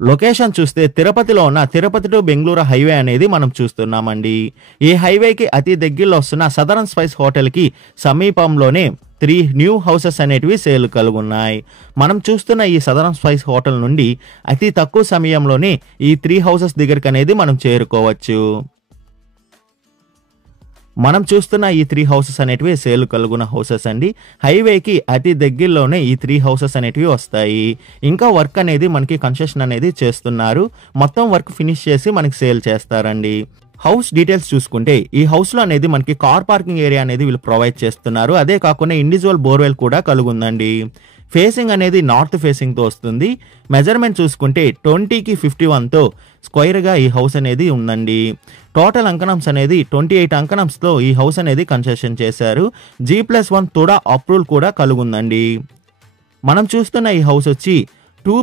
Location చూస్తే తిరుపతిలో ఉన్న తిరుపతి టు బెంగళూరు హైవే అనేది మనం చూస్తున్నామండి. ఈ హైవేకి అతి దగ్గరలో వస్తున్న సదరన్ స్పైస్ హోటల్కి సమీపంలోనే 3 న్యూ హౌసెస్ అనేటివి సేల్ కలుగున్నాయి. మనం చూస్తున్న ఈ సదరన్ స్పైస్ హోటల్ నుండి అతి తక్కువ సమయంలోనే ఈ 3 హౌసెస్ దగ్గరికి అనేది మనం చేరుకోవచ్చు. మనం చూస్తున్న ఈ 3 హౌసెస్ అనేటివి సేల్ కలుగున్న హౌసెస్ అండి. హైవేకి అతి దగ్గరలోనే ఈ 3 హౌసెస్ అనేటివి వస్తాయి. ఇంకా వర్క్ అనేది మనకి కన్స్ట్రక్షన్ అనేది చేస్తున్నారు. మొత్తం వర్క్ ఫినిష్ చేసి మనకి సేల్ చేస్తారండి. హౌస్ డీటెయిల్స్ చూసుకుంటే ఈ హౌస్ లో అనేది మనకి కార్ పార్కింగ్ ఏరియా అనేది వీళ్ళు ప్రొవైడ్ చేస్తున్నారు. అదే కాకుండా ఇండివిజువల్ బోర్వెల్ కూడా కలుగుందండి. ఫేసింగ్ అనేది నార్త్ ఫేసింగ్ తో వస్తుంది. మెజర్మెంట్ చూసుకుంటే 20కి 51తో స్క్వేర్ గా ఈ హౌస్ అనేది ఉందండి. టోటల్ అంకణంస్ అనేది 28 అంకణంస్ తో ఈ హౌస్ అనేది కన్స్ట్రక్షన్ చేశారు. G+1 తుడా అప్రూవల్ కూడా కలుగుందండి. మనం చూస్తున్న ఈ హౌస్ వచ్చి 2